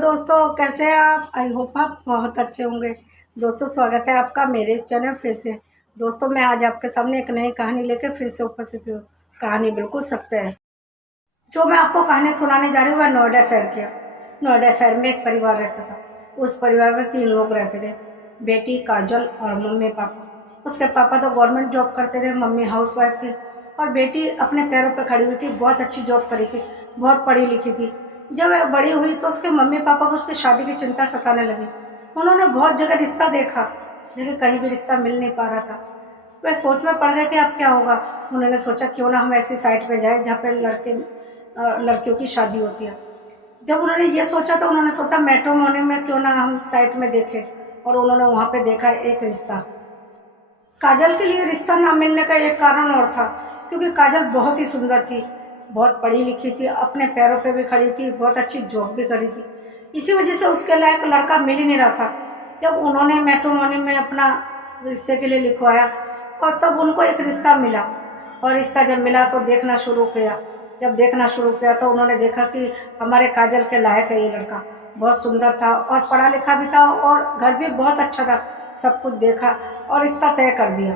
दोस्तों, कैसे हैं आप? आई होप आप बहुत अच्छे होंगे। दोस्तों, स्वागत है आपका मेरे इस चैनल फिर से। दोस्तों, मैं आज आपके सामने एक नई कहानी लेकर फिर से उपस्थित हूँ। कहानी बिल्कुल सत्य है। जो मैं आपको कहानी सुनाने जा रही हूँ वह नोएडा शहर की है। नोएडा शहर में एक परिवार रहता था। उस परिवार में 3 लोग रहते थे, बेटी, काजल और मम्मी पापा। उसके पापा तो गवर्नमेंट जॉब करते थे, मम्मी हाउस वाइफ थी और बेटी अपने पैरों पर खड़ी हुई थी। बहुत अच्छी जॉब करी थी, बहुत पढ़ी लिखी थी। जब वह बड़ी हुई तो उसके मम्मी पापा को उसकी शादी की चिंता सताने लगी। उन्होंने बहुत जगह रिश्ता देखा, लेकिन कहीं भी रिश्ता मिल नहीं पा रहा था। वह सोच में पड़ गए कि अब क्या होगा। उन्होंने सोचा क्यों ना हम ऐसी साइट पे जाए जहाँ पे लड़कियों की शादी होती है। जब उन्होंने ये सोचा तो उन्होंने सोचा मैट्रिमोनी में क्यों ना हम साइट में देखें, और उन्होंने वहाँ पे देखा एक रिश्ता। काजल के लिए रिश्ता ना मिलने का एक कारण और था, क्योंकि काजल बहुत ही सुंदर थी, बहुत पढ़ी लिखी थी, अपने पैरों पे भी खड़ी थी, बहुत अच्छी जॉब भी करी थी। इसी वजह से उसके लायक लड़का मिल ही नहीं रहा था। जब उन्होंने मैट्रिमोनी में अपना रिश्ते के लिए लिखवाया और तब उनको एक रिश्ता मिला, और रिश्ता जब मिला तो देखना शुरू किया। जब देखना शुरू किया तो उन्होंने देखा कि हमारे काजल के लायक है ये लड़का। बहुत सुंदर था और पढ़ा लिखा भी था और घर भी बहुत अच्छा था। सब कुछ देखा और रिश्ता तय कर दिया।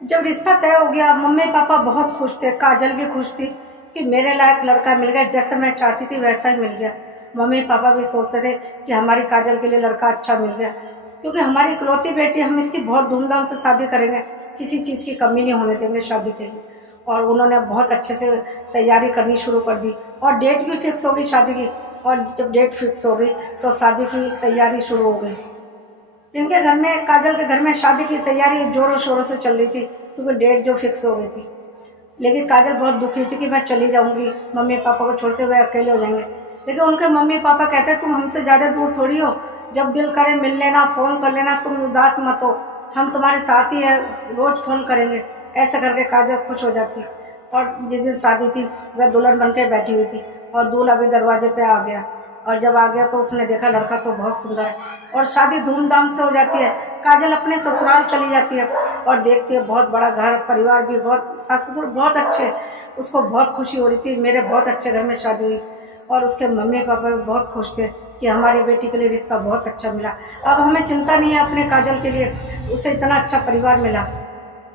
जब रिश्ता तय हो गया, मम्मी पापा बहुत खुश थे, काजल भी खुश थी कि मेरे लायक लड़का मिल गया, जैसे मैं चाहती थी वैसा ही मिल गया। मम्मी पापा भी सोचते थे कि हमारी काजल के लिए लड़का अच्छा मिल गया, क्योंकि हमारी इकलौती बेटी, हम इसकी बहुत धूमधाम से शादी करेंगे, किसी चीज़ की कमी नहीं होने देंगे शादी के लिए। और उन्होंने बहुत अच्छे से तैयारी करनी शुरू कर दी और डेट भी फिक्स हो गई शादी की। और जब डेट फिक्स हो गई तो शादी की तैयारी शुरू हो गई। इनके घर में, काजल के घर में शादी की तैयारी जोरों शोरों से चल रही थी, क्योंकि डेट जो फिक्स हो गई थी। लेकिन काजल बहुत दुखी थी कि मैं चली जाऊंगी, मम्मी पापा को छोड़ के वे अकेले हो जाएंगे। लेकिन उनके मम्मी पापा कहते तुम हमसे ज़्यादा दूर थोड़ी हो, जब दिल करे मिल लेना, फ़ोन कर लेना, तुम उदास मत हो, हम तुम्हारे साथ ही है, रोज़ फ़ोन करेंगे। ऐसा करके काजल खुश हो जाती। और जिस दिन शादी थी वह दुल्हन बन के बैठी हुई थी और दूल्हा भी दरवाजे पे आ गया। और जब आ गया तो उसने देखा लड़का तो बहुत सुंदर है, और शादी धूमधाम से हो जाती है। काजल अपने ससुराल चली जाती है और देखती है बहुत बड़ा घर परिवार भी, बहुत सास ससुर बहुत अच्छे। उसको बहुत खुशी हो रही थी, मेरे बहुत अच्छे घर में शादी हुई। और उसके मम्मी पापा भी बहुत खुश थे कि हमारी बेटी के लिए रिश्ता बहुत अच्छा मिला, अब हमें चिंता नहीं है अपने काजल के लिए, उसे इतना अच्छा परिवार मिला।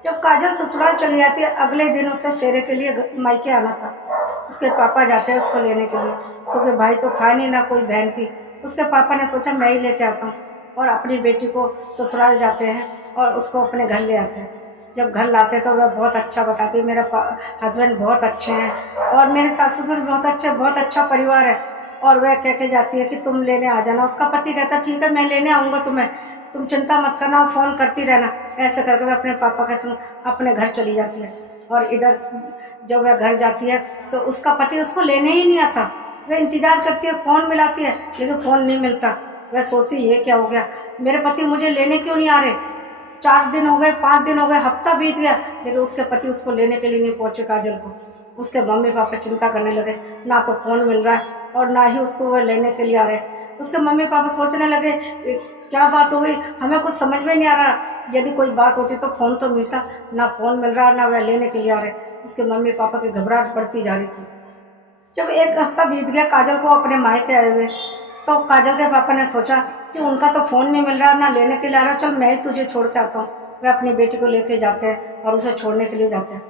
जब काजल ससुराल चली जाती है, अगले दिन उसे फेरे के लिए मायके आना था। उसके पापा जाते हैं उसको लेने के लिए, क्योंकि भाई तो था नहीं, ना कोई बहन थी। उसके पापा ने सोचा मैं ही लेके आता हूँ, और अपनी बेटी को ससुराल जाते हैं और उसको अपने घर ले आते हैं। जब घर लाते तो वह बहुत अच्छा बताती है, मेरा हस्बैंड बहुत अच्छे हैं और मेरे सास ससुर बहुत अच्छे, बहुत अच्छा परिवार है। और वह कह के जाती है कि तुम लेने आ जाना। उसका पति कहता है ठीक है मैं लेने आऊँगा तुम्हें, तुम चिंता मत करना, फ़ोन करती रहना। ऐसे करके वह अपने पापा के संग अपने घर चली जाती है। और इधर जब वह घर जाती है तो उसका पति उसको लेने ही नहीं आता। वह इंतज़ार करती है, फ़ोन मिलाती है, लेकिन फ़ोन नहीं मिलता। वह सोचती ये क्या हो गया, मेरे पति मुझे लेने क्यों नहीं आ रहे। 4 दिन हो गए, 5 दिन हो गए, हफ्ता बीत गया, लेकिन उसके पति उसको लेने के लिए नहीं पहुँचे काजल को। उसके मम्मी पापा चिंता करने लगे, ना तो फ़ोन मिल रहा है और ना ही उसको वह लेने के लिए आ रहे। उसके मम्मी पापा सोचने लगे क्या बात हो गई, हमें कुछ समझ में नहीं आ रहा। यदि कोई बात होती तो फ़ोन तो मिलता, ना फ़ोन मिल रहा, ना वह लेने के लिए आ रहे। उसके मम्मी पापा की घबराहट बढ़ती जा रही थी। जब 1 हफ्ता बीत गया काजल को अपने मायके आए हुए, तो काजल के पापा ने सोचा कि उनका तो फ़ोन नहीं मिल रहा, ना लेने के लिए आ रहा, चल मैं ही तुझे छोड़ के आता हूँ। वह अपनी बेटी को लेके जाते हैं और उसे छोड़ने के लिए जाते हैं।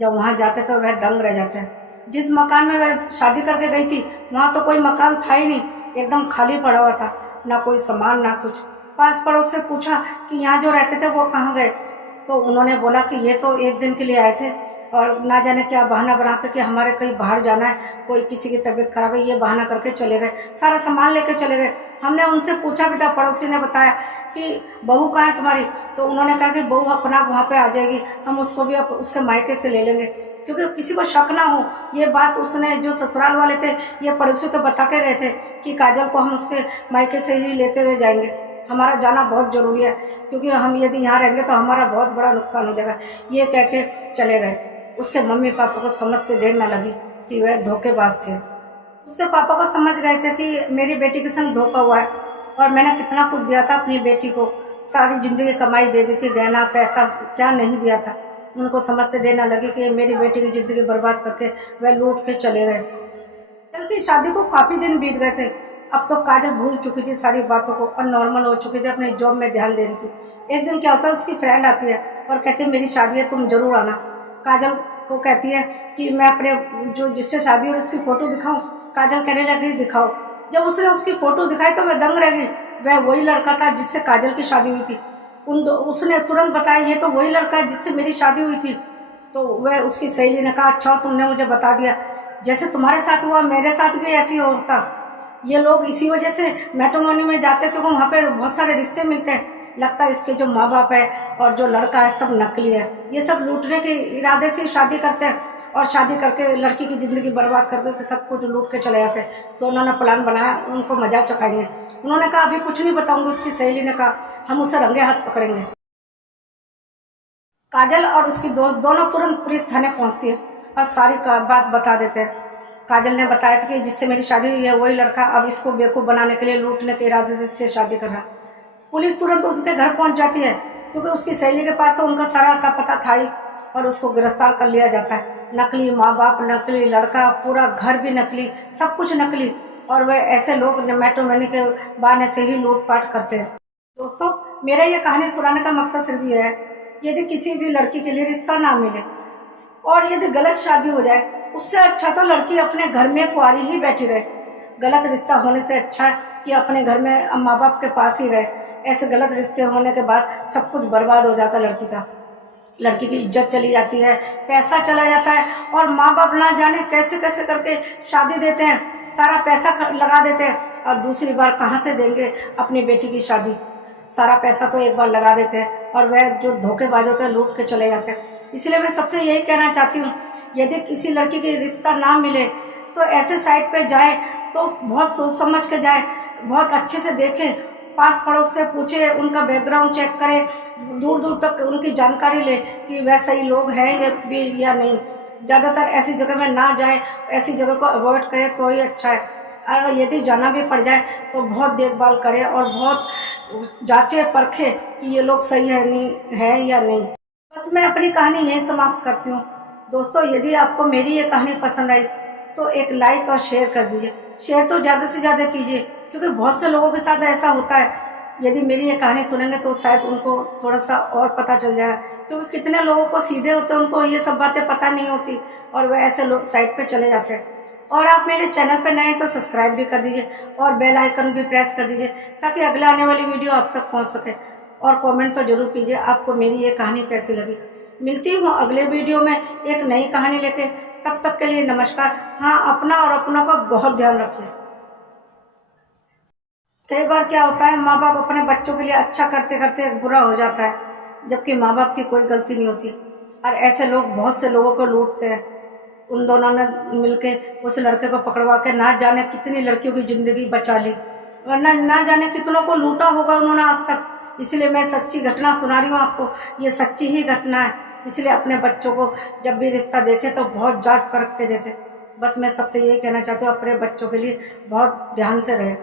जब वहाँ जाते तो वह दंग रह जाते हैं। जिस मकान में वह शादी करके गई थी वहाँ तो कोई मकान था ही नहीं, एकदम खाली पड़ा हुआ था, ना कोई सामान ना कुछ। पास पड़ोस से पूछा कि यहाँ जो रहते थे वो कहाँ गए, तो उन्होंने बोला कि ये तो 1 दिन के लिए आए थे और ना जाने क्या बहाना बना के कि हमारे कहीं बाहर जाना है, कोई किसी की तबीयत खराब है, ये बहाना करके चले गए, सारा सामान लेके चले गए। हमने उनसे पूछा भी था, पड़ोसी ने बताया कि बहू कहाँ है तुम्हारी, तो उन्होंने कहा कि बहू अपना वहाँ पे आ जाएगी, हम उसको भी उसके मायके से ले लेंगे, क्योंकि किसी को शक ना हो। ये बात उसने, जो ससुराल वाले थे, ये पड़ोसी को बता के गए थे कि काजल को हम उसके मायके से ही लेते हुए जाएंगे, हमारा जाना बहुत ज़रूरी है, क्योंकि हम यदि यहाँ रहेंगे तो हमारा बहुत बड़ा नुकसान हो जाएगा। ये कह के चले गए। उसके मम्मी पापा को समझते देर न लगी कि वह धोखेबाज थे। उसके पापा को समझ गए थे कि मेरी बेटी के संग धोखा हुआ है, और मैंने कितना कुछ दिया था अपनी बेटी को, सारी ज़िंदगी कमाई दे दी थी, गहना पैसा क्या नहीं दिया था। उनको समझते देर न लगी कि मेरी बेटी की ज़िंदगी बर्बाद करके वह लूट के चले गए। कल की शादी को काफ़ी दिन बीत गए थे। अब तो काजल भूल चुकी थी सारी बातों को और नॉर्मल हो चुकी थी, अपने जॉब में ध्यान दे रही थी। एक दिन क्या होता है, उसकी फ्रेंड आती है और कहती है मेरी शादी है, तुम जरूर आना। काजल को कहती है कि मैं अपने जो जिससे शादी हो उसकी फ़ोटो दिखाऊं। काजल कहने लगी दिखाओ। जब उसने उसकी फ़ोटो दिखाई तो वह दंग रह गई। वह वही लड़का था जिससे काजल की शादी हुई थी। उसने तुरंत बताया ये तो वही लड़का है जिससे मेरी शादी हुई थी। तो वह उसकी सहेली ने कहा अच्छा तुमने मुझे बता दिया, जैसे तुम्हारे साथ हुआ मेरे साथ भी ऐसे ही होता। ये लोग इसी वजह से मैट्रिमोनी में जाते हैं क्योंकि वहाँ पे बहुत सारे रिश्ते मिलते हैं। लगता है इसके जो माँ बाप है और जो लड़का है सब नकली है। ये सब लूटने के इरादे से शादी करते हैं और शादी करके लड़की की ज़िंदगी बर्बाद कर देते, सब कुछ लूट के चले जाते हैं। तो उन्होंने प्लान बनाया उनको मजाक चखाएंगे। उन्होंने कहा अभी कुछ नहीं बताऊंगी। उसकी सहेली ने कहा हम उसे रंगे हाथ पकड़ेंगे। काजल और उसकी दोनों तुरंत पुलिस थाने पहुंचती है और सारी बात बता देते हैं। काजल ने बताया था कि जिससे मेरी शादी हुई है वही लड़का अब इसको बेवकूफ़ बनाने के लिए लूटने के इरादे से शादी कर रहा। पुलिस तुरंत उसके घर पहुंच जाती है क्योंकि उसकी सहेली के पास तो उनका सारा अता पता था ही और उसको गिरफ्तार कर लिया जाता है। नकली माँ बाप, नकली लड़का, पूरा घर भी नकली, सब कुछ नकली। और वह ऐसे लोग मैट्रिमोनी के बहाने से ही लूटपाट करते हैं। दोस्तों मेरा ये कहानी सुनाने का मकसद सिर्फ ये है, यदि किसी भी लड़की के लिए रिश्ता ना मिले और यदि गलत शादी हो जाए उससे अच्छा तो लड़की अपने घर में कुंवारी ही बैठी रहे। गलत रिश्ता होने से अच्छा है कि अपने घर में माँ बाप के पास ही रहे। ऐसे गलत रिश्ते होने के बाद सब कुछ बर्बाद हो जाता है लड़की का। लड़की की इज्जत चली जाती है, पैसा चला जाता है और माँ बाप ना जाने कैसे कैसे करके शादी देते हैं, सारा पैसा लगा देते हैं और दूसरी बार कहाँ से देंगे अपनी बेटी की शादी। सारा पैसा तो एक बार लगा देते हैं और वह जो धोखेबाज होते हैं लूट के चले जाते हैं। इसलिए मैं सबसे यही कहना चाहती हूँ, यदि किसी लड़की की रिश्ता ना मिले तो ऐसे साइट पे जाए तो बहुत सोच समझ के जाए, बहुत अच्छे से देखें, पास पड़ोस से पूछे, उनका बैकग्राउंड चेक करें, दूर दूर तक उनकी जानकारी ले कि वह सही लोग हैं या नहीं। ज़्यादातर ऐसी जगह में ना जाए, ऐसी जगह को अवॉइड करें तो ही अच्छा है। और यदि जाना भी पड़ जाए तो बहुत देखभाल करें और बहुत जांचे परखे कि ये लोग सही है नहीं है या नहीं। बस मैं अपनी कहानी यहीं समाप्त करती हूँ। दोस्तों यदि आपको मेरी ये कहानी पसंद आई तो एक लाइक और शेयर कर दीजिए। शेयर तो ज़्यादा से ज़्यादा कीजिए क्योंकि बहुत से लोगों के साथ ऐसा होता है। यदि मेरी ये कहानी सुनेंगे तो शायद उनको थोड़ा सा और पता चल जाएगा, क्योंकि कितने लोगों को सीधे होते हैं उनको ये सब बातें पता नहीं होती और वह ऐसे लोग साइट पे चले जाते हैं। और आप मेरे चैनल पर नए हैं तो सब्सक्राइब भी कर दीजिए और बेल आइकन भी प्रेस कर दीजिए ताकि अगले आने वाली वीडियो आप तक पहुंच सके। और कमेंट तो जरूर कीजिए आपको मेरी ये कहानी कैसी लगी। मिलती हूँ अगले वीडियो में एक नई कहानी लेके। तब तक के लिए नमस्कार। हाँ, अपना और अपनों का बहुत ध्यान रखिए। कई बार क्या होता है, माँ बाप अपने बच्चों के लिए अच्छा करते करते बुरा हो जाता है, जबकि माँ बाप की कोई गलती नहीं होती और ऐसे लोग बहुत से लोगों को लूटते हैं। उन दोनों ने मिलके उस लड़के को पकड़वा के ना जाने कितनी लड़कियों की ज़िंदगी बचा ली और ना जाने कितनों को लूटा होगा उन्होंने आज तक। इसलिए मैं सच्ची घटना सुना रही हूँ आपको, ये सच्ची ही घटना है। इसलिए अपने बच्चों को जब भी रिश्ता देखें तो बहुत जांच परख के देखें। बस मैं सबसे यही कहना चाहती हूँ, अपने बच्चों के लिए बहुत ध्यान से रहें।